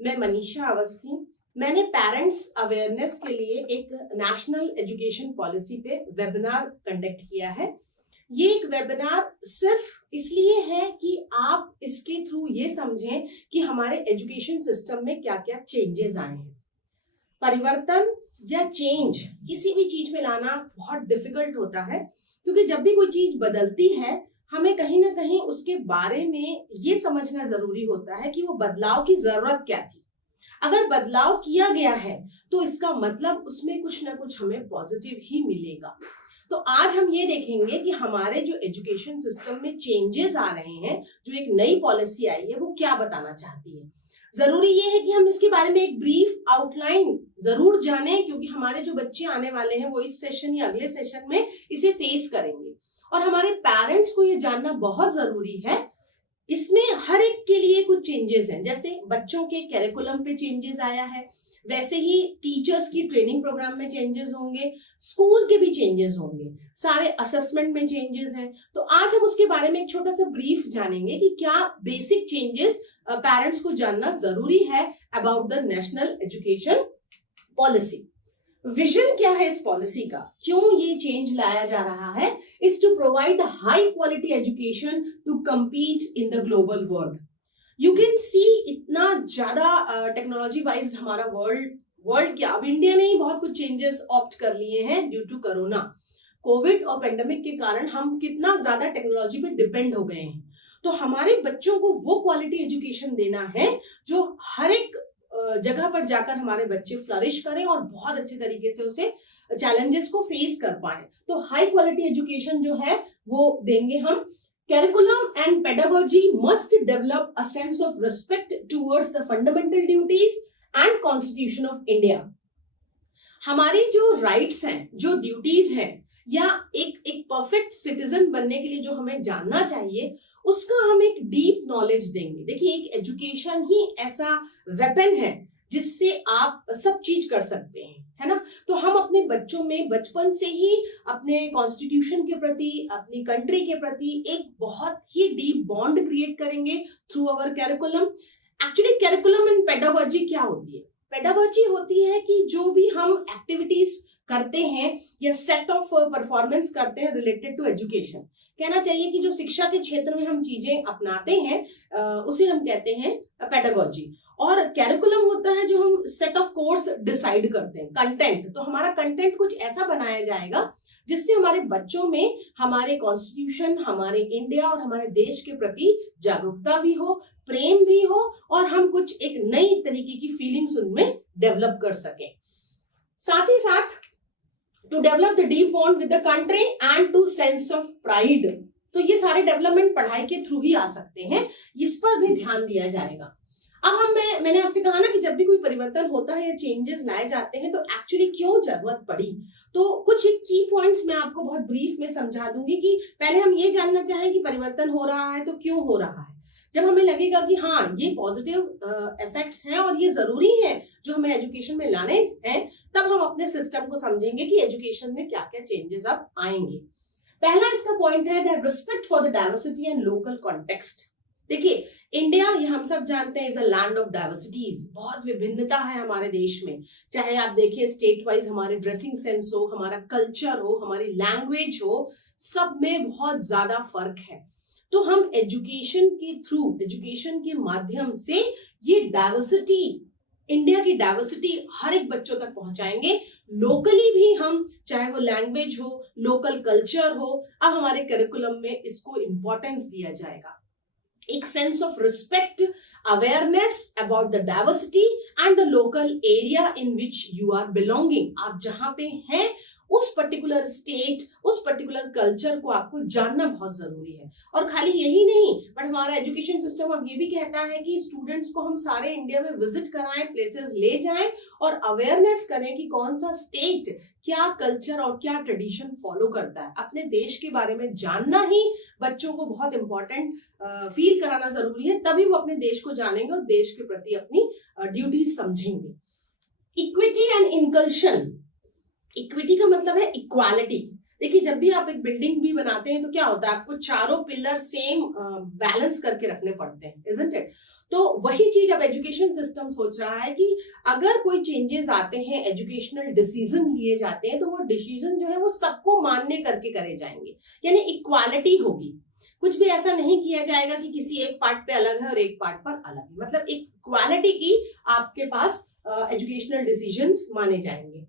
मैं मनीषा अवस्थी। मैंने parents awareness के लिए एक नेशनल एजुकेशन पॉलिसी पे वेबिनार कंडक्ट किया है। ये एक वेबिनार सिर्फ इसलिए है कि आप इसके थ्रू ये समझें कि हमारे एजुकेशन सिस्टम में क्या क्या चेंजेस आए हैं। परिवर्तन या चेंज किसी भी चीज में लाना बहुत डिफिकल्ट होता है, क्योंकि जब भी कोई चीज बदलती है हमें कहीं ना कहीं उसके बारे में ये समझना जरूरी होता है कि वो बदलाव की जरूरत क्या थी। अगर बदलाव किया गया है तो इसका मतलब उसमें कुछ ना कुछ हमें पॉजिटिव ही मिलेगा। तो आज हम ये देखेंगे कि हमारे जो एजुकेशन सिस्टम में चेंजेस आ रहे हैं, जो एक नई पॉलिसी आई है, वो क्या बताना चाहती है। जरूरी ये है कि हम इसके बारे में एक ब्रीफ आउटलाइन जरूर जानें, क्योंकि हमारे जो बच्चे आने वाले हैं वो इस सेशन या अगले सेशन में इसे फेस करेंगे और हमारे पेरेंट्स को ये जानना बहुत जरूरी है। इसमें हर एक के लिए कुछ चेंजेस हैं। जैसे बच्चों के कैरिकुलम पे चेंजेस आया है, वैसे ही टीचर्स की ट्रेनिंग प्रोग्राम में चेंजेस होंगे, स्कूल के भी चेंजेस होंगे, सारे असेसमेंट में चेंजेस हैं। तो आज हम उसके बारे में एक छोटा सा ब्रीफ जानेंगे कि क्या बेसिक चेंजेस पेरेंट्स को जानना जरूरी है about the national education policy. Vision क्या है इस पॉलिसी का, क्यों ये चेंज लाया जा रहा है, is to provide high quality education to compete in the global world. You can see इतना ज्यादा टेक्नोलॉजी वाइज हमारा वर्ल्ड क्या, अब इंडिया ने ही बहुत कुछ चेंजेस ऑप्ट कर लिए हैं ड्यू टू कोरोना, कोविड और पेंडेमिक के कारण हम कितना ज्यादा टेक्नोलॉजी पे डिपेंड हो गए हैं। तो हमारे बच्चों को वो क्वालिटी एजुकेशन देना है जो हर एक जगह पर जाकर हमारे बच्चे फ्लरिश करें और बहुत अच्छे तरीके से उसे चैलेंजेस को फेस कर पाए। तो हाई क्वालिटी एजुकेशन जो है वो देंगे हम। Curriculum and pedagogy must develop a sense of respect towards the fundamental duties and Constitution of India. हमारी जो राइट्स हैं, जो ड्यूटीज हैं, या एक परफेक्ट सिटीजन बनने के लिए जो हमें जानना चाहिए, उसका हम एक डीप नॉलेज देंगे। देखिए, एक एजुकेशन ही ऐसा वेपन है जिससे आप सब चीज कर सकते हैं, है ना। तो हम अपने बच्चों में बचपन से ही अपने कॉन्स्टिट्यूशन के प्रति, अपनी कंट्री के प्रति एक बहुत ही डीप बॉन्ड क्रिएट करेंगे through our curriculum. Actually curriculum and pedagogy क्या होती है? पेडागोजी होती है कि जो भी हम एक्टिविटीज करते हैं या सेट ऑफ परफॉर्मेंस करते हैं रिलेटेड टू एजुकेशन, कहना चाहिए कि जो शिक्षा के क्षेत्र में हम चीजें अपनाते हैं उसे हम कहते हैं पेडागोजी। और कैरिकुलम होता है जो हम सेट ऑफ कोर्स डिसाइड करते हैं। कंटेंट, तो हमारा कंटेंट कुछ ऐसा बनाया जाएगा जिससे हमारे बच्चों में हमारे कॉन्स्टिट्यूशन, हमारे इंडिया और हमारे देश के प्रति जागरूकता भी हो, प्रेम भी हो, और हम कुछ एक नई तरीके की फीलिंग्स उनमें डेवलप कर सकें। साथ ही साथ to develop the deep bond with the country and to sense of pride. तो ये सारे डेवलपमेंट पढ़ाई के थ्रू ही आ सकते हैं, इस पर भी ध्यान दिया जाएगा। अब मैंने आपसे कहा ना कि जब भी कोई परिवर्तन होता है या चेंजेस लाए जाते हैं तो एक्चुअली क्यों जरूरत पड़ी, तो कुछ एक की पॉइंट्स मैं आपको बहुत ब्रीफ में समझा दूंगी कि पहले हम ये जानना चाहें कि परिवर्तन हो रहा है तो क्यों हो रहा है। जब हमें लगेगा कि हाँ, ये पॉजिटिव इफेक्ट्स हैं और ये जरूरी है जो हमें एजुकेशन में लाने हैं, तब हम अपने सिस्टम को समझेंगे कि एजुकेशन में क्या क्या चेंजेस अब आएंगे। पहला इसका पॉइंट है that respect for the diversity and local context. देखिए, इंडिया, ये हम सब जानते हैं, is a land of diversities. बहुत विभिन्नता है हमारे देश में, चाहे आप देखिए स्टेट वाइज हमारे ड्रेसिंग सेंस हो, हमारा कल्चर हो, हमारी लैंग्वेज हो, सब में बहुत ज्यादा फर्क है। तो हम एजुकेशन के थ्रू, एजुकेशन के माध्यम से ये डाइवर्सिटी, इंडिया की डाइवर्सिटी हर एक बच्चों तक पहुंचाएंगे। लोकली भी हम, चाहे वो लैंग्वेज हो, लोकल कल्चर हो, अब हमारे करिकुलम में इसको इंपॉर्टेंस दिया जाएगा। एक sense of respect, awareness about the diversity and the local area in which you are belonging. आप जहां पे हैं उस पर्टिकुलर स्टेट, उस पर्टिकुलर कल्चर को आपको जानना बहुत जरूरी है। और खाली यही नहीं, बट हमारा एजुकेशन सिस्टम अब ये भी कहता है कि स्टूडेंट्स को हम सारे इंडिया में विजिट कराएं, प्लेसेस ले जाएं और अवेयरनेस करें कि कौन सा स्टेट क्या कल्चर और क्या ट्रेडिशन फॉलो करता है। अपने देश के बारे में जानना ही बच्चों को बहुत इंपॉर्टेंट फील कराना जरूरी है, तभी वो अपने देश को जानेंगे और देश के प्रति अपनी ड्यूटीज समझेंगे। Equity and इनकल्शन। इक्विटी का मतलब है इक्वालिटी। देखिए जब भी आप एक बिल्डिंग भी बनाते हैं तो क्या होता है, आपको चारों पिलर सेम बैलेंस करके रखने पड़ते हैं, इजंट इट? तो वही चीज अब एजुकेशन सिस्टम सोच रहा है कि अगर कोई चेंजेस आते हैं, एजुकेशनल डिसीजन लिए जाते हैं, तो वो डिसीजन जो है वो सबको मान्य करके करे जाएंगे, यानी इक्वालिटी होगी। कुछ भी ऐसा नहीं किया जाएगा कि किसी एक पार्ट पे अलग है और एक पार्ट पर अलग है, मतलब इक्वालिटी की आपके पास एजुकेशनल डिसीजंस माने जाएंगे।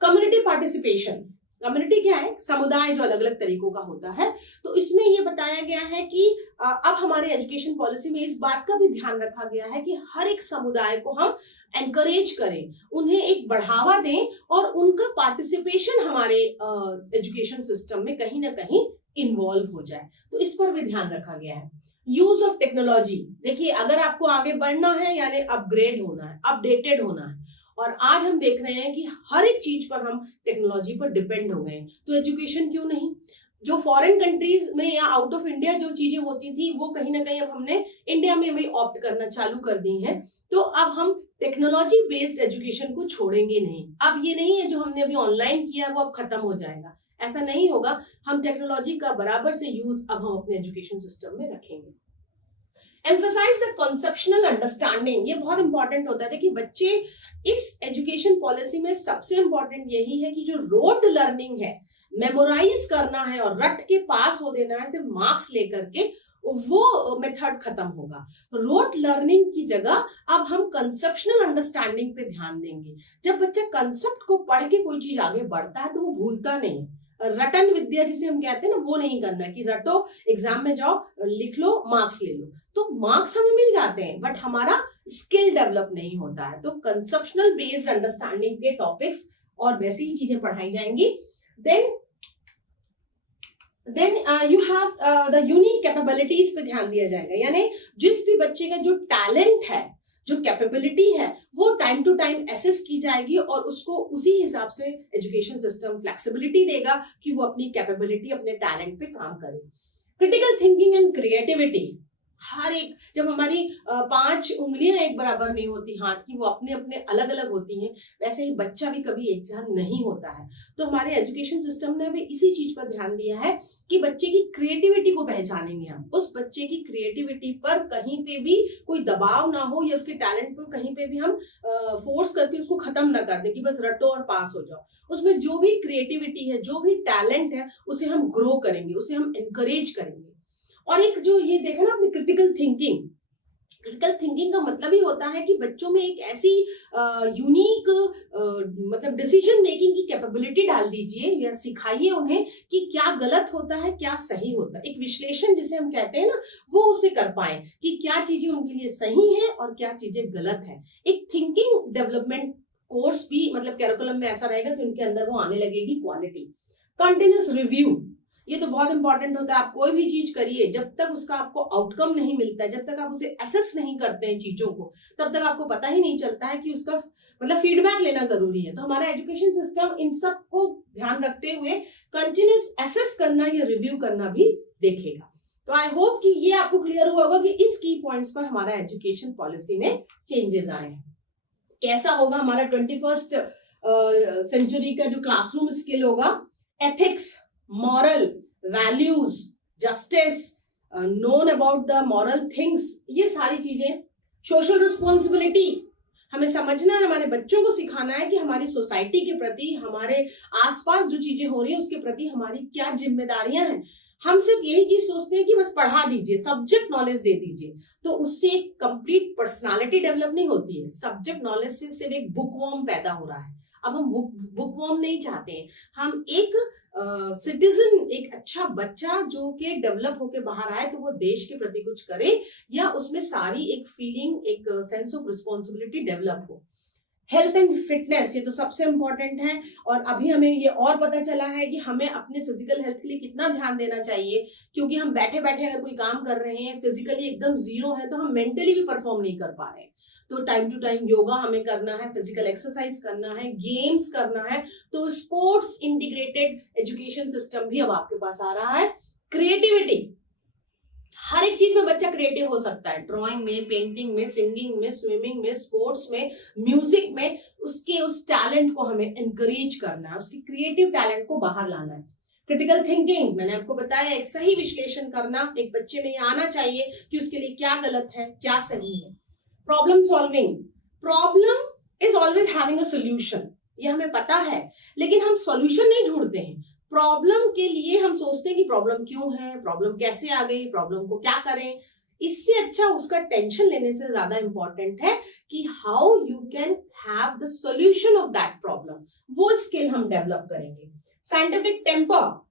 कम्युनिटी पार्टिसिपेशन, कम्युनिटी क्या है, समुदाय जो अलग अलग तरीकों का होता है। तो इसमें ये बताया गया है कि अब हमारे एजुकेशन पॉलिसी में इस बात का भी ध्यान रखा गया है कि हर एक समुदाय को हम एनकरेज करें, उन्हें एक बढ़ावा दें और उनका पार्टिसिपेशन हमारे एजुकेशन सिस्टम में कहीं ना कहीं इन्वॉल्व हो जाए। तो इस पर भी ध्यान रखा गया है। यूज ऑफ टेक्नोलॉजी, देखिए अगर आपको आगे बढ़ना है यानी अपग्रेड होना है, अपडेटेड होना है, और आज हम देख रहे हैं कि हर एक चीज पर हम टेक्नोलॉजी पर डिपेंड हो गए, तो एजुकेशन क्यों नहीं? जो फॉरेन कंट्रीज में या आउट ऑफ इंडिया जो चीजें होती थी वो कहीं ना कहीं अब हमने इंडिया में भी ऑप्ट करना चालू कर दी हैं। तो अब हम टेक्नोलॉजी बेस्ड एजुकेशन को छोड़ेंगे नहीं। अब ये नहीं है जो हमने अभी ऑनलाइन किया वो अब खत्म हो जाएगा, ऐसा नहीं होगा। हम टेक्नोलॉजी का बराबर से यूज अब हम अपने एजुकेशन सिस्टम में रखेंगे। एम्फसाइज द कॉन्सेप्शनल अंडरस्टैंडिंग, ये बहुत इंपॉर्टेंट होता है। देखिए बच्चे इस एजुकेशन पॉलिसी में सबसे इंपॉर्टेंट यही है कि जो रोट लर्निंग है, मेमोराइज करना है और रट के पास हो देना है सिर्फ मार्क्स लेकर के, वो मेथड खत्म होगा। रोट लर्निंग की जगह अब हम कंसेप्शनल अंडरस्टैंडिंग पे ध्यान देंगे। जब बच्चा कंसेप्ट को पढ़ के कोई चीज आगे बढ़ता है तो वो भूलता नहीं। रटन विद्या जिसे हम कहते हैं ना, वो नहीं करना कि रटो, एग्जाम में जाओ, लिख लो, मार्क्स ले लो। तो मार्क्स हमें मिल जाते हैं बट हमारा स्किल डेवलप नहीं होता है। तो कंसेप्शनल बेस्ड अंडरस्टैंडिंग के टॉपिक्स और वैसी ही चीजें पढ़ाई जाएंगी। Then you have the unique capabilities पे ध्यान दिया जाएगा, यानी जिस भी बच्चे का जो टैलेंट है, जो कैपेबिलिटी है, वो टाइम टू टाइम एसेस की जाएगी और उसको उसी हिसाब से एजुकेशन सिस्टम फ्लेक्सिबिलिटी देगा कि वो अपनी कैपेबिलिटी, अपने टैलेंट पे काम करे। क्रिटिकल थिंकिंग एंड क्रिएटिविटी, हर एक, जब हमारी 5 उंगलियां एक बराबर नहीं होती हाथ की, वो अपने अपने अलग अलग होती हैं, वैसे ही बच्चा भी कभी एक जैसा नहीं होता है। तो हमारे एजुकेशन सिस्टम ने भी इसी चीज पर ध्यान दिया है कि बच्चे की क्रिएटिविटी को पहचानेंगे हम, उस बच्चे की क्रिएटिविटी पर कहीं पे भी कोई दबाव ना हो या उसके टैलेंट पर कहीं पे भी हम फोर्स करके उसको खत्म ना कर दें कि बस रटो और पास हो जाओ। उसमें जो भी क्रिएटिविटी है, जो भी टैलेंट है, उसे हम ग्रो करेंगे, उसे हम एनकरेज करेंगे। और एक जो ये देखा ना आपने, क्रिटिकल थिंकिंग, क्रिटिकल थिंकिंग का मतलब ही होता है कि बच्चों में एक ऐसी यूनिक मतलब डिसीजन मेकिंग की कैपेबिलिटी डाल दीजिए या सिखाइए उन्हें कि क्या गलत होता है, क्या सही होता है। एक विश्लेषण जिसे हम कहते हैं ना, वो उसे कर पाए कि क्या चीजें उनके लिए सही है और क्या चीजें गलत है। एक थिंकिंग डेवलपमेंट कोर्स भी मतलब कैरिकुलम में ऐसा रहेगा कि उनके अंदर वो आने लगेगी क्वालिटी। कंटिन्यूअस रिव्यू, ये तो बहुत इंपॉर्टेंट होता है। आप कोई भी चीज करिए, जब तक उसका आपको आउटकम नहीं मिलता है, जब तक आप उसे एसेस नहीं करते हैं चीजों को, तब तक आपको पता ही नहीं चलता है कि उसका मतलब फीडबैक लेना जरूरी है। तो हमारा एजुकेशन सिस्टम इन सब को ध्यान रखते हुए कंटिन्यूअस एसेस करना या रिव्यू करना भी देखेगा। तो आई होप कि ये आपको क्लियर हुआ होगा कि इस की पॉइंट्स पर हमारा एजुकेशन पॉलिसी में चेंजेस आए हैं। कैसा होगा हमारा 21st सेंचुरी का जो क्लासरूम स्किल होगा, ethics, moral values, justice, known about the moral things, ये सारी चीजें, सोशल रिस्पॉन्सिबिलिटी, हमें समझना है, हमारे बच्चों को सिखाना है कि हमारी सोसाइटी के प्रति, हमारे आसपास जो चीजें हो रही है उसके प्रति हमारी क्या जिम्मेदारियां हैं। हम सिर्फ यही चीज सोचते हैं कि बस पढ़ा दीजिए, सब्जेक्ट नॉलेज दे दीजिए, तो उससे एक कंप्लीट पर्सनालिटी डेवलप नहीं होती है। सब्जेक्ट नॉलेज से सिर्फ एक बुकवर्म पैदा हो रहा है। अब हम बुकवर्म नहीं चाहते हैं, हम एक सिटीजन, एक अच्छा बच्चा जो कि डेवलप होके बाहर आए तो वो देश के प्रति कुछ करे या उसमें सारी एक फीलिंग, एक सेंस ऑफ रिस्पॉन्सिबिलिटी डेवलप हो। हेल्थ एंड फिटनेस, ये तो सबसे इंपॉर्टेंट है और अभी हमें ये और पता चला है कि हमें अपने फिजिकल हेल्थ के लिए कितना ध्यान देना चाहिए, क्योंकि हम बैठे बैठे अगर कोई काम कर रहे हैं, फिजिकली एकदम जीरो है, तो हम मेंटली भी परफॉर्म नहीं कर पा रहे हैं। तो टाइम टू टाइम योगा हमें करना है, फिजिकल एक्सरसाइज करना है, गेम्स करना है। तो स्पोर्ट्स इंटीग्रेटेड एजुकेशन सिस्टम भी अब आपके पास आ रहा है। क्रिएटिविटी, हर एक चीज में बच्चा क्रिएटिव हो सकता है, ड्राइंग में, पेंटिंग में, सिंगिंग में, स्विमिंग में, स्पोर्ट्स में, म्यूजिक में, उसके उस टैलेंट को हमें एनकरेज करना है, उसकी क्रिएटिव टैलेंट को बाहर लाना है। क्रिटिकल थिंकिंग, मैंने आपको बताया एक सही विश्लेषण करना, एक बच्चे में ये आना चाहिए कि उसके लिए क्या गलत है क्या सही है। Problem solving, problem is always having a solution, ये हमें पता है, लेकिन हम सॉल्यूशन नहीं ढूंढते हैं। प्रॉब्लम के लिए हम सोचते हैं कि प्रॉब्लम क्यों है, प्रॉब्लम कैसे आ गई, प्रॉब्लम को क्या करें। इससे अच्छा उसका टेंशन लेने से ज्यादा इंपॉर्टेंट है कि how you can have the solution of that problem, वो स्किल हम डेवलप करेंगे। साइंटिफिक टेम्पर,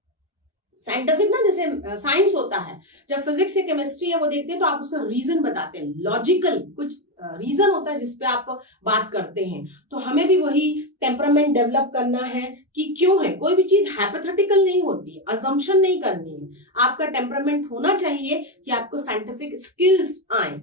साइंटिफिक ना जैसे साइंस होता है, जब फिजिक्स या केमिस्ट्री है वो देखते हैं तो आप उसका रीजन बताते हैं, लॉजिकल कुछ रीजन होता है जिसपे आप बात करते हैं। तो हमें भी वही टेम्परामेंट डेवलप करना है कि क्यों है, कोई भी चीज हाइपोथेटिकल नहीं होती, अजम्पशन नहीं करनी है। आपका टेम्परामेंट होना चाहिए कि आपको साइंटिफिक स्किल्स आए।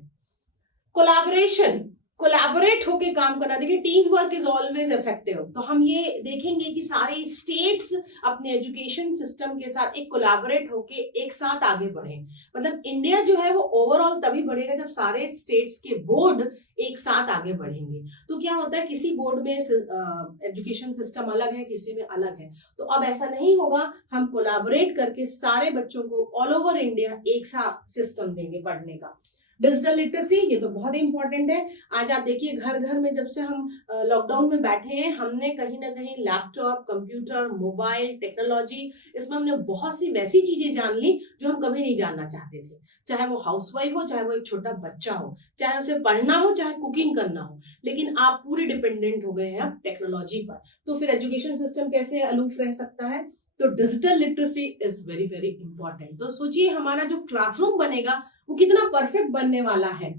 कोलैबोरेशन, कोलैबोरेट होके काम करना, देखिए team work is always effective. तो हम ये देखेंगे कि सारे स्टेट्स अपने एजुकेशन सिस्टम के साथ एक कोलैबोरेट होके एक साथ आगे बढ़े। मतलब इंडिया जो है वो ओवरऑल तभी बढ़ेगा जब सारे स्टेट्स के बोर्ड एक साथ आगे बढ़ेंगे। तो क्या होता है, किसी बोर्ड में एजुकेशन सिस्टम अलग है, किसी में अलग है, तो अब ऐसा नहीं होगा। हम कोलैबोरेट करके सारे बच्चों को ऑल ओवर इंडिया एक साथ सिस्टम देंगे पढ़ने का। डिजिटल लिटरेसी, ये तो बहुत ही इंपॉर्टेंट है। आज आप देखिए घर घर में जब से हम लॉकडाउन में बैठे हैं, हमने कहीं ना कहीं लैपटॉप, कंप्यूटर, मोबाइल, टेक्नोलॉजी, इसमें हमने बहुत सी वैसी चीजें जान ली जो हम कभी नहीं जानना चाहते थे। चाहे वो हाउसवाइफ हो, चाहे वो एक छोटा बच्चा हो, चाहे उसे पढ़ना हो, चाहे कुकिंग करना हो, लेकिन आप पूरे डिपेंडेंट हो गए हैं अब टेक्नोलॉजी पर। तो फिर एजुकेशन सिस्टम कैसे अलूफ रह सकता है? तो digital literacy is very very important. तो सोचिए हमारा जो क्लासरूम बनेगा वो कितना परफेक्ट बनने वाला है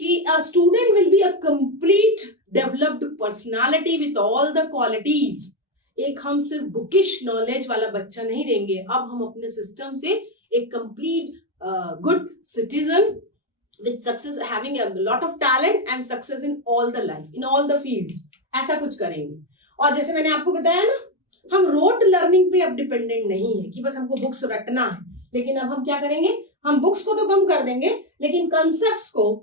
कि a student will be a complete developed personality with all the qualities. एक हम सिर्फ बुकिश नॉलेज वाला बच्चा नहीं देंगे, अब हम अपने सिस्टम से एक complete good citizen with success, having a lot of talent and success in all the life, in all the fields, ऐसा कुछ करेंगे। और जैसे मैंने आपको बताया ना, हम रोट लर्निंग पे अब डिपेंडेंट नहीं है कि बस हमको बुक्स रटना है, लेकिन अब हम क्या करेंगे, हम बुक्स को तो कम कर देंगे लेकिन कंसेप्ट्स को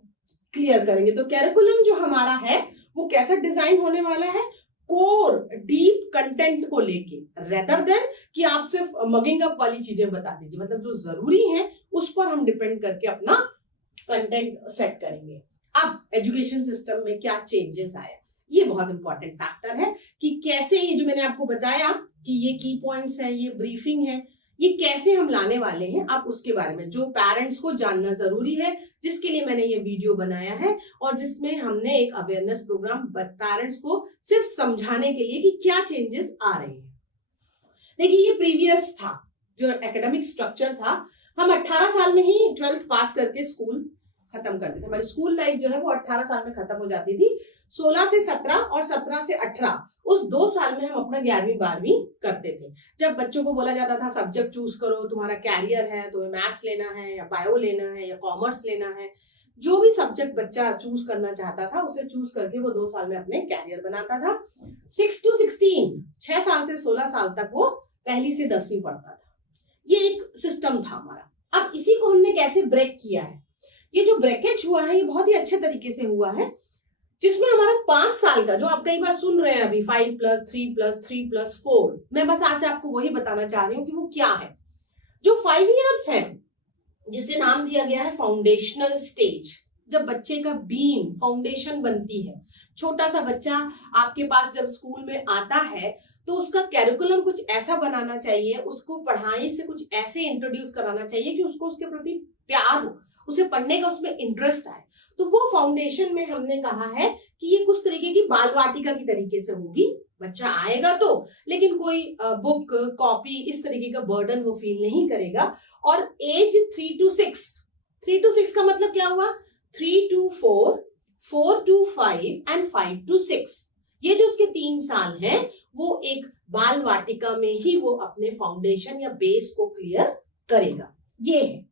क्लियर करेंगे। तो कैरिकुलम जो हमारा है वो कैसा डिजाइन होने वाला है, कोर डीप कंटेंट को लेके, रेदर देन कि आप सिर्फ मगिंग अप वाली चीजें बता दीजिए। मतलब जो जरूरी है उस पर हम डिपेंड करके अपना कंटेंट सेट करेंगे। अब एजुकेशन सिस्टम में क्या चेंजेस आया, ये बहुत इंपॉर्टेंट फैक्टर है कि कैसे ये जो मैंने आपको बताया कि ये की पॉइंट्स है, ये ब्रीफिंग है, ये कैसे हम लाने वाले हैं, अब उसके बारे में जो पेरेंट्स को जानना जरूरी है, जिसके लिए मैंने ये वीडियो बनाया है और जिसमें हमने एक अवेयरनेस प्रोग्राम पेरेंट्स को सिर्फ समझाने के लिए कि क्या चेंजेस आ रहे हैं। देखिए ये प्रीवियस था जो एकेडमिक स्ट्रक्चर था, हम 18 साल में ही 12th पास करके स्कूल खत्म कर देते। हमारी स्कूल लाइफ जो है वो 18 साल में खत्म हो जाती थी। 16 से 17 और 17 से 18 उस 2 साल में हम अपना 11वीं 12वीं करते थे। जब बच्चों को बोला जाता था सब्जेक्ट चूज करो, तुम्हारा कैरियर है, तुम्हें मैथ्स लेना है या बायो लेना है या कॉमर्स लेना है, जो भी सब्जेक्ट बच्चा चूज करना चाहता था उसे चूज करके वो 2 साल में अपने कैरियर बनाता था। 6 to 16, 6 साल से 16 साल तक वो पहली से 10वीं पढ़ता था। ये एक सिस्टम था हमारा। अब इसी को हमने कैसे ब्रेक किया है, ये जो ब्रेकेज हुआ है ये बहुत ही अच्छे तरीके से हुआ है, जिसमें हमारा 5 साल का जो आप कई बार सुन रहे हैं अभी 5+3+3+4, मैं बस आज आपको वही बताना चाह रही हूँ कि वो क्या है। जो 5 इयर्स है जिसे नाम दिया गया है फाउंडेशनल स्टेज, जब बच्चे का बीम फाउंडेशन बनती है, छोटा सा बच्चा आपके पास जब स्कूल में आता है तो उसका कैरिकुलम कुछ ऐसा बनाना चाहिए, उसको पढ़ाई से कुछ ऐसे इंट्रोड्यूस कराना चाहिए कि उसको उसके प्रति प्यार हो, उसे पढ़ने का उसमें इंटरेस्ट आए। तो वो फाउंडेशन में हमने कहा है कि ये कुछ तरीके की बाल वाटिका की तरीके से होगी। बच्चा आएगा तो, लेकिन कोई बुक कॉपी इस तरीके का बर्डन वो फील नहीं करेगा। और एज 3 to 6, 3 to 6 का मतलब क्या हुआ, 3 to 4, 4 to 5 एंड 5 to 6, ये जो उसके 3 साल हैं वो एक बाल वाटिका में ही वो अपने फाउंडेशन या बेस को क्लियर करेगा। ये है,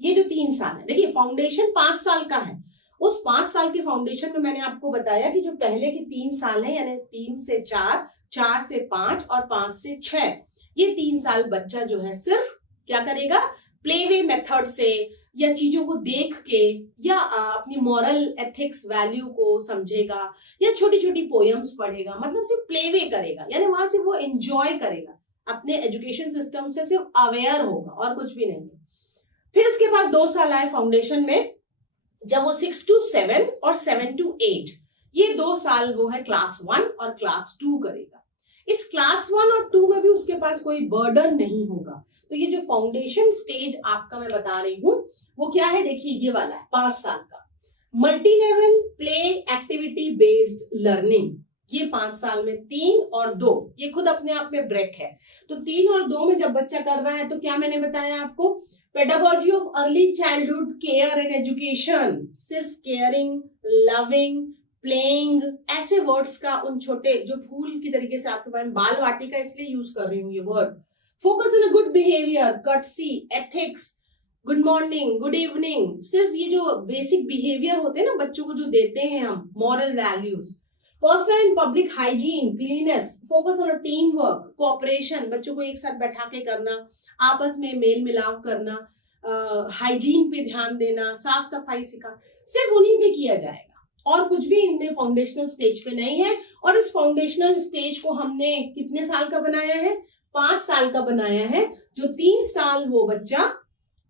ये जो 3 साल है। देखिए फाउंडेशन 5 साल का है, उस 5 साल के फाउंडेशन में मैंने आपको बताया कि जो पहले के 3 साल है यानी 3 से 4, 4 से 5 और 5 से 6, ये 3 साल बच्चा जो है सिर्फ क्या करेगा, प्लेवे मेथड से या चीजों को देख के या अपनी मॉरल एथिक्स वैल्यू को समझेगा या छोटी छोटी पोयम्स पढ़ेगा, मतलब सिर्फ प्लेवे करेगा, यानी वहां से वो एंजॉय करेगा। अपने एजुकेशन सिस्टम से सिर्फ अवेयर होगा और कुछ भी नहीं। फिर उसके पास 2 साल आए फाउंडेशन में, जब वो 6 to 7 और 7 to 8 ये 2 साल वो है क्लास 1 और क्लास 2 करेगा। इस क्लास 1 और 2 में भी उसके पास कोई बर्डन नहीं होगा। तो ये जो फाउंडेशन स्टेज आपका मैं बता रही हूँ वो क्या है, देखिए ये वाला है 5 साल का multi level play activity based learning. ये 5 साल में 3 और 2 ये खुद अपने आप में ब्रेक है। तो 3 और 2 में जब बच्चा कर रहा है तो क्या मैंने बताया आपको, pedagogy of early childhood care and education, सिर्फ केयरिंग, लविंग, प्लेइंग ऐसे वर्ड्स का, उन छोटे जो फूल की तरीके से आपके पास बाल वाटिका इसलिए यूज कर रही हूँ ये word. Focus on a good behaviour, courtesy, ethics, good morning, good evening, सिर्फ ये जो बेसिक बिहेवियर होते हैं ना बच्चों को जो देते हैं हम, moral values, personal and public hygiene, cleanness, focus on team work, cooperation, बच्चों को एक साथ बैठा के करना, आपस में मेल मिलाप करना, हाइजीन पे ध्यान देना, साफ सफाई सिखा, सिर्फ उन्हीं पे किया जाएगा और कुछ भी इनमें फाउंडेशनल स्टेज पे नहीं है। और इस फाउंडेशनल स्टेज को हमने कितने साल का बनाया है, 5 साल का बनाया है। जो 3 साल वो बच्चा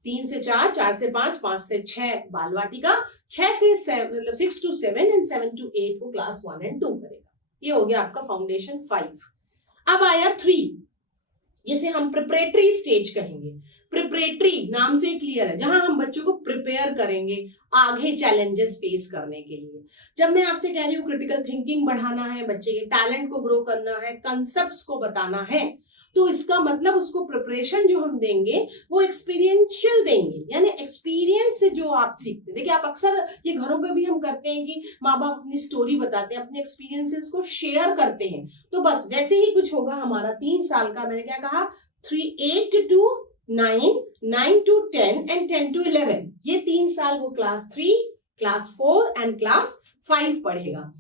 3 से 4, 4 से 5, 5 से 6 बाल वाटिका, 6 से 7 मतलब 6 to 7 एंड 7 to 8 वो क्लास 1 and 2 करेगा। ये हो गया आपका फाउंडेशन 5। अब आया 3, जिसे हम प्रिपरेटरी स्टेज कहेंगे। प्रिपरेटरी नाम से क्लियर है, जहां हम बच्चों को प्रिपेयर करेंगे आगे चैलेंजेस फेस करने के लिए। जब मैं आपसे कह रही हूँ क्रिटिकल थिंकिंग बढ़ाना है, बच्चे के टैलेंट को ग्रो करना है, कंसेप्ट्स को बताना है, तो इसका मतलब उसको प्रिपरेशन जो हम देंगे वो एक्सपीरियंशियल देंगे, यानी एक्सपीरियंस से जो आप सीखते हैं। देखिए आप अक्सर ये घरों पे भी हम करते हैं कि माँ बाप अपनी स्टोरी बताते हैं, अपने एक्सपीरियंसेस को शेयर करते हैं। तो बस वैसे ही कुछ होगा हमारा 3 साल का। मैंने क्या कहा, 8 to 9, 9 to 10 and 10 to 11 ये 3 साल वो क्लास 3, क्लास 4 एंड क्लास 5 पढ़ेगा।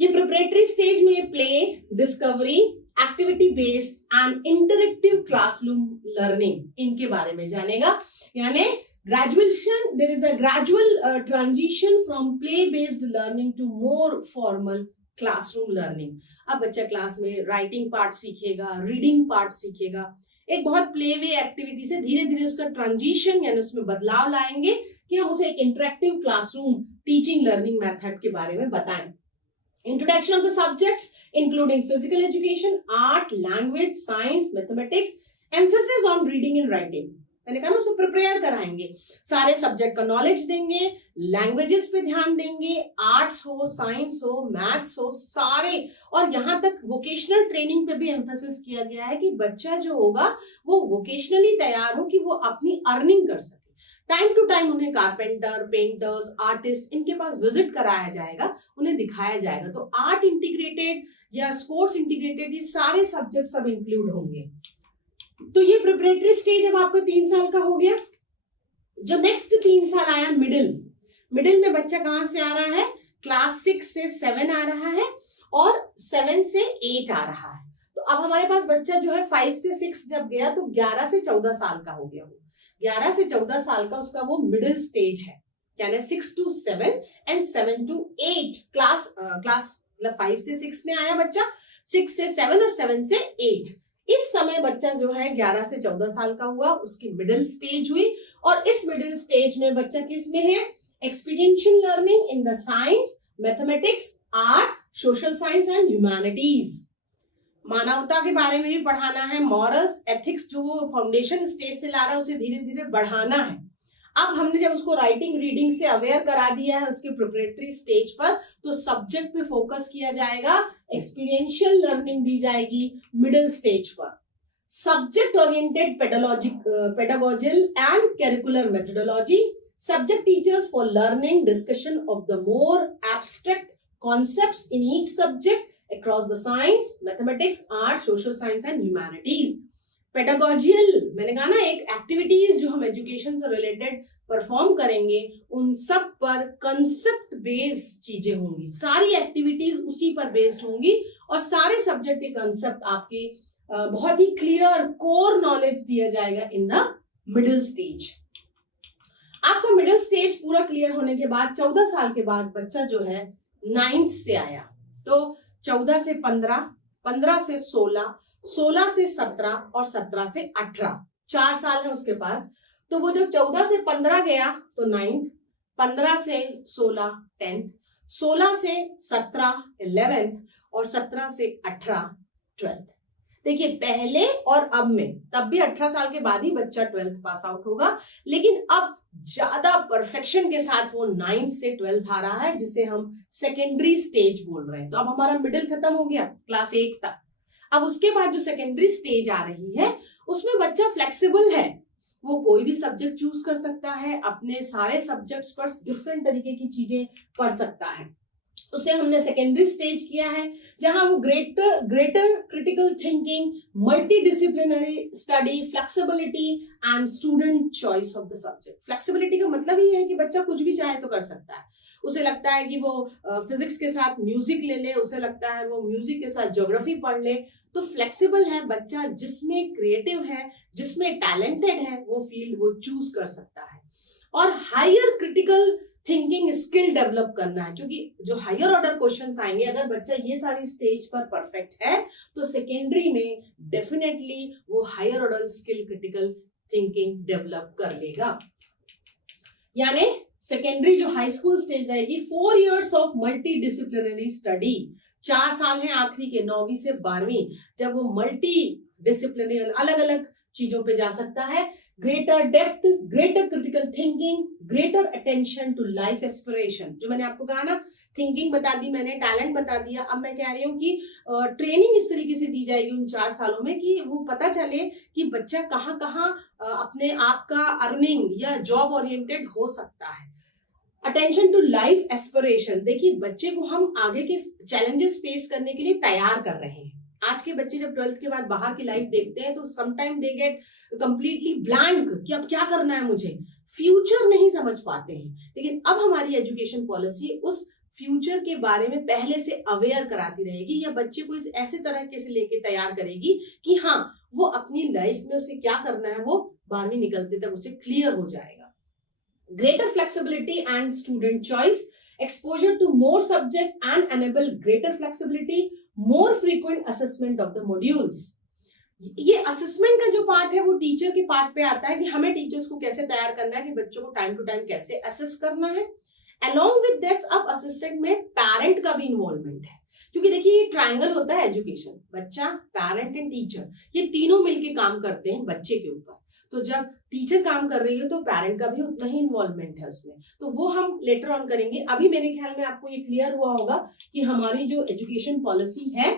ये प्रिपरेटरी स्टेज में play, discovery, activity based and interactive classroom learning इनके बारे में जानेगा। यानी graduation, there is a gradual transition from play based learning to more formal classroom learning. अब बच्चा क्लास में राइटिंग पार्ट सीखेगा, रीडिंग पार्ट सीखेगा, एक बहुत प्ले वे एक्टिविटी से धीरे धीरे उसका ट्रांजिशन यानी उसमें बदलाव लाएंगे कि हम उसे एक interactive classroom teaching learning method के बारे में बताएं। Introduction of the subjects including physical education, art, language, science, mathematics, emphasis on reading and writing। मैंने कहा ना उसे प्रिपेयर कराएंगे, सारे सब्जेक्ट का नॉलेज देंगे, लैंग्वेजेस पे ध्यान देंगे, आर्ट्स हो, साइंस हो, मैथ्स हो, सारे, और यहाँ तक वोकेशनल ट्रेनिंग पे भी एम्फेसिस किया गया है कि बच्चा जो होगा वो वोकेशनली तैयार हो कि वो अपनी अर्निंग कर सके। टाइम टू टाइम उन्हें कारपेंटर, पेंटर्स, आर्टिस्ट इनके पास विजिट कराया जाएगा, उन्हें दिखाया जाएगा। तो आर्ट इंटीग्रेटेड या स्पोर्ट्स इंटीग्रेटेड ये सारे सब्जेक्ट सब इंक्लूड होंगे। तो ये प्रिपरेटरी स्टेज अब आपका 3 साल का हो गया। जो नेक्स्ट 3 साल आया मिडिल में बच्चा कहां से आ रहा है, क्लास 6 से 7 आ रहा है और 7 से 8 आ रहा है। तो अब हमारे पास बच्चा जो है 5 से 6 जब गया तो 11 से 14 साल का हो गया। वो 11 से 14 साल का उसका वो मिडिल स्टेज है, यानी 6 to 7 एंड 7 to 8 क्लास मतलब 5 से 6 में आया बच्चा, 6 से 7 और 7 से 8। इस समय बच्चा जो है 11 से 14 साल का हुआ, उसकी मिडिल स्टेज हुई। और इस मिडिल स्टेज में बच्चा किस में है, experiential learning in the science, mathematics, art, social science and humanities. मानवता के बारे में भी पढ़ाना है, मॉरल्स, एथिक्स जो वो फाउंडेशन स्टेज से ला रहा है उसे धीरे धीरे बढ़ाना है। अब हमने जब उसको राइटिंग रीडिंग से अवेयर करा दिया है उसके प्रिपरेटरी स्टेज पर, तो सब्जेक्ट पे फोकस किया जाएगा, एक्सपीरियंशियल लर्निंग दी जाएगी मिडिल स्टेज पर। Subject oriented pedagogical and curricular methodology, subject teachers for learning discussion of the more abstract concepts in each subject across the science, mathematics, art, social science and humanities। पेडागोजियल मैंने कहा ना, एक activities जो हम education से related perform करेंगे उन सब पर कंसेप्ट बेस्ड चीजें होंगी, सारी एक्टिविटीज उसी पर बेस्ड होंगी और सारे सब्जेक्ट के कंसेप्ट आपके बहुत ही क्लियर कोर नॉलेज दिया जाएगा इन द मिडिल स्टेज। आपका मिडिल स्टेज पूरा क्लियर होने के बाद 14 साल के बाद बच्चा जो है 9th से आया, तो 14 से 15, 15 से 16, 16 से 17 और 17 से 18, 4 साल है उसके पास। तो वो जब 14 से 15 गया तो 9th, 15 से 16 10th, 16 से 17 11th और 17 से 18 12th। देखिए पहले और अब में, तब भी 18 साल के बाद ही बच्चा 12th पास आउट होगा, लेकिन अब ज्यादा परफेक्शन के साथ वो 9th से 12th आ रहा है, जिसे हम सेकेंडरी स्टेज बोल रहे हैं। तो अब हमारा मिडिल खत्म हो गया, क्लास 8 तक। अब उसके बाद जो सेकेंडरी स्टेज आ रही है उसमें बच्चा फ्लेक्सिबल है, वो कोई भी सब्जेक्ट चूज कर सकता है, अपने सारे सब्जेक्ट्स पर डिफरेंट तरीके की चीजें पढ़ सकता है। उसे हमने सेकेंडरी स्टेज किया है, जहां वो greater critical thinking, multi disciplinary study, flexibility and student choice of the subject. Flexibility का मतलब ये है कि बच्चा कुछ भी चाहे तो कर सकता है। उसे लगता है कि वो फिजिक्स के साथ म्यूजिक ले ले, उसे लगता है वो म्यूजिक के साथ ज्योग्राफी पढ़ ले। तो फ्लेक्सिबल है बच्चा, जिसमें क्रिएटिव है, जिसमें टैलेंटेड है, वो फील्ड वो चूज कर सकता है। और higher critical thinking skill develop करना है, क्योंकि जो हायर ऑर्डर क्वेश्चंस आएंगे, अगर बच्चा ये सारी स्टेज पर परफेक्ट है तो सेकेंडरी में डेफिनेटली वो higher order skill critical thinking develop कर लेगा। यानी सेकेंडरी जो हाई स्कूल स्टेज रहेगी, 4 years of multi disciplinary study, 4 साल है आखिरी के 9वीं से 12वीं, जब वो मल्टी डिसिप्लिनरी अलग अलग चीजों पे जा सकता है। Greater depth, greater critical thinking, greater attention to life aspiration. जो मैंने आपको कहा ना, थिंकिंग बता दी मैंने, टैलेंट बता दिया, अब मैं कह रही हूँ कि ट्रेनिंग इस तरीके से दी जाएगी उन 4 सालों में कि वो पता चले कि बच्चा कहाँ कहाँ अपने आप का अर्निंग या जॉब ओरिएंटेड हो सकता है। अटेंशन टू लाइफ एस्पिरेशन, देखिए बच्चे को हम आगे के चैलेंजेस फेस करने के लिए तैयार कर रहे हैं। आज के बच्चे जब 12th के बाद बाहर की लाइफ देखते हैं तो sometime they get completely blank कि अब क्या करना है मुझे, फ्यूचर नहीं समझ पाते हैं। लेकिन अब हमारी एजुकेशन पॉलिसी उस फ्यूचर के बारे में पहले से अवेयर कराती रहेगी, या बच्चे को इस ऐसे तरीके से लेके तैयार करेगी कि हाँ, वो अपनी लाइफ में उसे क्या करना है वो 12वीं निकलते तक उसे क्लियर हो जाएगा। Greater flexibility and student choice, exposure to more subject and enable greater flexibility, more frequent assessment of the modules। ये असेसमेंट का जो पार्ट है वो टीचर के पार्ट पे आता है कि हमें टीचर्स को कैसे तैयार करना है, कि बच्चों को टाइम टू टाइम कैसे असेस करना है। अलोंग विद दिस अब असिस्टेंट में पेरेंट का भी इन्वॉल्वमेंट है, क्योंकि देखिए ये ट्रायंगल होता है एजुकेशन, बच्चा, पेरेंट एंड टीचर, ये तीनों मिलके काम करते हैं बच्चे के ऊपर। तो जब टीचर काम कर रही है तो पेरेंट का भी उतना ही इन्वॉल्वमेंट है उसमें, तो वो हम लेटर ऑन करेंगे। अभी मेरे ख्याल में आपको ये क्लियर हुआ होगा कि हमारी जो एजुकेशन पॉलिसी है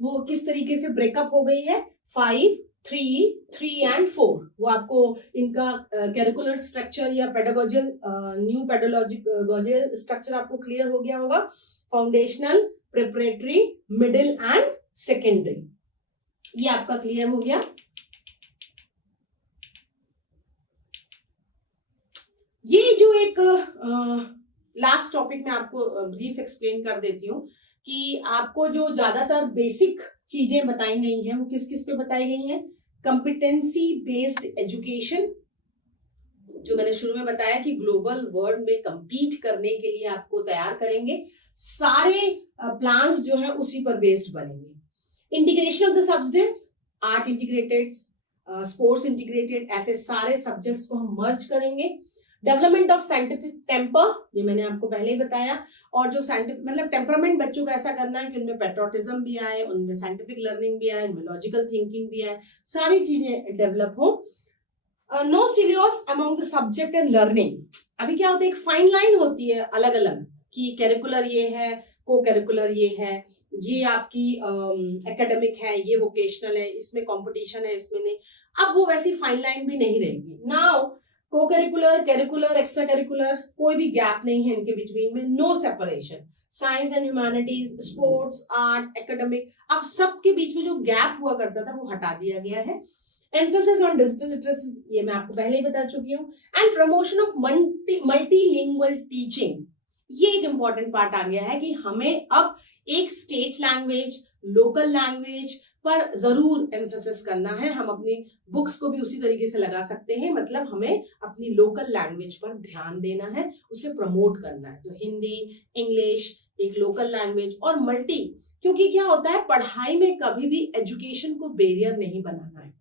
वो किस तरीके से ब्रेकअप हो गई है, 5, 3, 3 एंड 4। वो आपको इनका कैरिकुलर स्ट्रक्चर या पेडागोजियल न्यू पेडागोजियल स्ट्रक्चर आपको क्लियर हो गया होगा। Foundational, preparatory, middle and secondary, ये आपका क्लियर हो गया। ये जो एक लास्ट टॉपिक में आपको ब्रीफ एक्सप्लेन कर देती हूँ कि आपको जो ज्यादातर बेसिक चीजें बताई गई हैं वो किस किस पे बताई गई हैं। कॉम्पिटेंसी बेस्ड एजुकेशन, जो मैंने शुरू में बताया कि ग्लोबल वर्ल्ड में compete करने के लिए आपको तैयार करेंगे, सारे प्लान्स जो है उसी पर बेस्ड बनेंगे। Integration of the subject, art integrated, sports integrated, ऐसे सारे सब्जेक्ट्स को हम मर्ज करेंगे। डेवलपमेंट ऑफ साइंटिफिक टेम्पर, ये मैंने आपको पहले ही बताया, और जो साइंटिफिक मतलब टेम्परामेंट बच्चों को ऐसा करना है कि उनमें पेट्रोटिज्म भी आए, उनमें साइंटिफिक लर्निंग भी आए, उनमें लॉजिकल थिंकिंग भी आए, सारी चीजें डेवलप हो। No silos among the subject and learning. अभी क्या होता है, एक फाइन लाइन होती है अलग अलग कि कैरिकुलर ये है, को कैरिकुलर ये है, ये आपकी एकेडमिक है, ये वोकेशनल है, इसमें कंपटीशन है, इसमें नहीं। अब वो वैसी फाइन लाइन भी नहीं रहेगी। नाउ को करिकुलर, कैरिकुलर, एक्स्ट्रा करिकुलर, कोई भी गैप नहीं है इनके बिटवीन में, no separation. Science and humanities, sports, art, academic, अब सबके बीच में जो गैप हुआ करता था वो हटा दिया गया है। एम्फेसिस ऑन डिजिटल लिटरेसी, ये मैं आपको पहले ही बता चुकी हूँ। And promotion of multilingual teaching, ये एक इंपॉर्टेंट पार्ट आ गया है कि हमें अब एक स्टेट लैंग्वेज, लोकल लैंग्वेज पर जरूर एम्फेसिस करना है। हम अपनी बुक्स को भी उसी तरीके से लगा सकते हैं, मतलब हमें अपनी लोकल लैंग्वेज पर ध्यान देना है, उसे प्रमोट करना है। तो हिंदी, इंग्लिश, एक लोकल लैंग्वेज और मल्टी क्योंकि क्या होता है, पढ़ाई में कभी भी एजुकेशन को बैरियर नहीं बनाना है।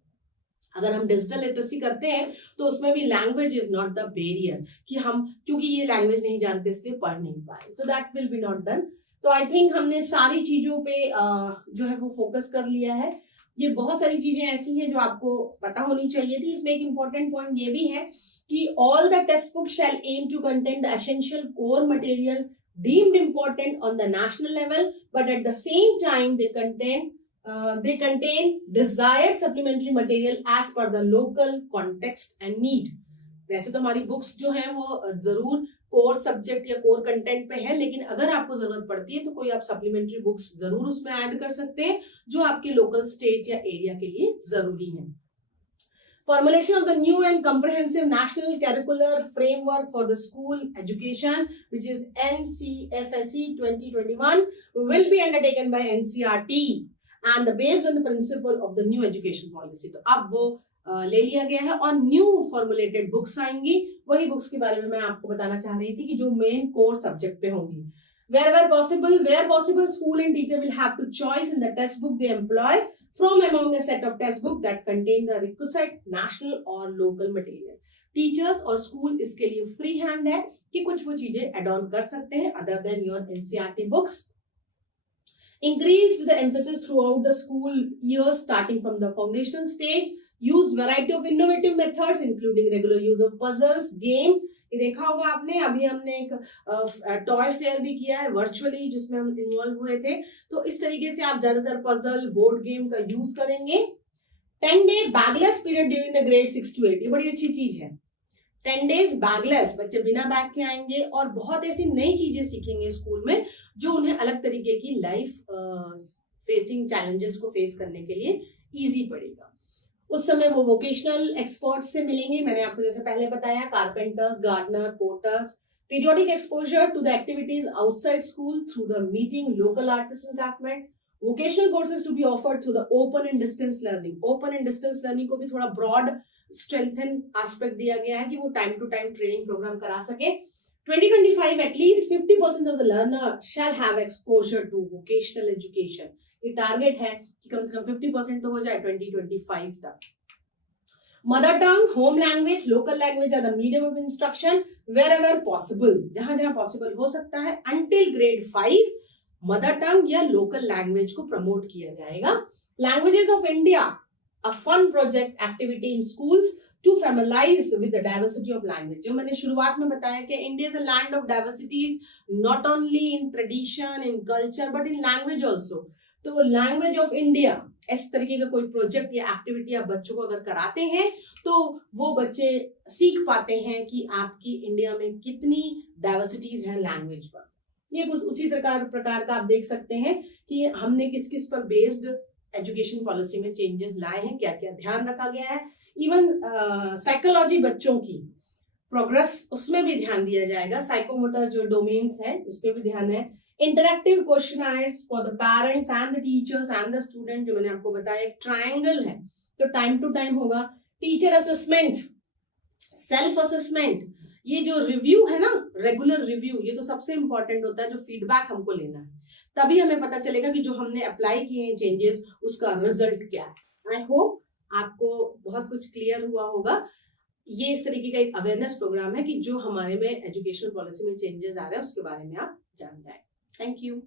अगर हम डिजिटल लिटरेसी करते हैं तो उसमें भी language is not the barrier, कि हम क्योंकि ये लैंग्वेज नहीं जानते इसलिए पढ़ नहीं पाए, तो that will be not done. तो आई थिंक हमने सारी चीजों पे जो है वो फोकस कर लिया है। ये बहुत सारी चीजें ऐसी हैं जो आपको पता होनी चाहिए थी। इसमें एक इंपॉर्टेंट पॉइंट ये भी है कि all the text book shall aim to contain the essential core material deemed important on the national level, but at the same time they contain desired supplementary material as per the local context and need. वैसे तो हमारी books जो हैं वो जरूर core subject या core content पे है, लेकिन अगर आपको जरूरत पड़ती है तो कोई आप सप्लीमेंट्री बुक्स जरूर उसमें ऐड कर सकते हैं जो आपके लोकल स्टेट या एरिया के लिए जरूरी है। Formulation of the new and comprehensive national curricular framework for the school education, which is NCFSE 2021, will be undertaken by NCERT and based on the principle of the new education policy. तो अब वो ले लिया गया है और new formulated books आएंगी। वही बुक्स के बारे में मैं आपको बताना चाह रही थी कि जो मेन कोर सब्जेक्ट पे होंगी। where possible school and teacher will have to choice in the test book they employ from among a set of test book that contain the requisite national or local material. Teachers और school इसके लिए free hand है कि कुछ वो चीजें add on कर सकते हैं other than your NCERT books. Increase the emphasis throughout the school years starting from the foundational stage. Use variety of innovative methods including regular use of puzzles, game. ये देखा होगा आपने, अभी हमने एक टॉय फेयर भी किया है वर्चुअली जिसमें हम इन्वॉल्व हुए थे। तो इस तरीके से आप ज्यादातर पजल, बोर्ड गेम का यूज करेंगे। 10 day bagless period during the grade 6 to 8, ये बड़ी अच्छी चीज है। 10 days बैगलेस, बच्चे बिना बैग के आएंगे और बहुत ऐसी नई चीजें सीखेंगे स्कूल में जो उन्हें अलग तरीके की लाइफ फेसिंग चैलेंजेस को फेस करने के लिए इजी पड़ेगा। उस समय वो वोकेशनल एक्सपर्ट्स से मिलेंगे, मैंने आपको जैसे पहले बताया, carpenters, gardener, porters. Periodic exposure to the activities outside school through the meeting local artist and craftsman. Vocational courses to be offered through the open and distance learning. Open and distance learning को भी थोड़ा broad strengthen aspect दिया गया है कि वो time to time training program करा सके। 2025 at least 50% of the learner shall have exposure to vocational education. ये टारगेट है कि कम से कम 50% तो हो जाए 2025 तक। Mother tongue, home language, local language are the medium of instruction wherever possible, जहां जहां पॉसिबल हो सकता है। अंटिल ग्रेड 5 मदर टंग या लोकल लैंग्वेज को प्रमोट किया जाएगा। Languages of India, a fun project activity in schools to familiarize with the diversity of language. जो मैंने शुरुआत में बताया कि India is a land of diversities, not only in tradition, in culture, but in language also. तो language of India इस तरीके का कोई प्रोजेक्ट या एक्टिविटी आप बच्चों को अगर कराते हैं तो वो बच्चे सीख पाते हैं कि आपकी इंडिया में कितनी डाइवर्सिटीज है लैंग्वेज पर। ये कुछ उसी प्रकार का आप देख सकते हैं कि हमने किस किस पर बेस्ड एजुकेशन पॉलिसी में चेंजेस लाए हैं, क्या क्या ध्यान रखा गया है। इवन साइकोलॉजी बच्चों की प्रोग्रेस, उसमें भी ध्यान दिया जाएगा। साइकोमोटर जो डोमेन्स है उस पर भी ध्यान है। Interactive questionnaires for the parents and the teachers and the student, जो मैंने आपको बताया एक ट्रायंगल है तो टाइम टू टाइम होगा। टीचर असेसमेंट, सेल्फ असेसमेंट, ये जो रिव्यू है ना, रेगुलर रिव्यू, ये तो सबसे इंपॉर्टेंट होता है। जो फीडबैक हमको लेना है तभी हमें पता चलेगा कि जो हमने अप्लाई किए हैं चेंजेस उसका रिजल्ट क्या है। आई होप आपको बहुत कुछ क्लियर हुआ होगा। ये इस तरीके का एक अवेयरनेस प्रोग्राम है कि जो हमारे में एजुकेशन पॉलिसी में चेंजेस आ रहे हैं उसके बारे में आप जान जाए। Thank you.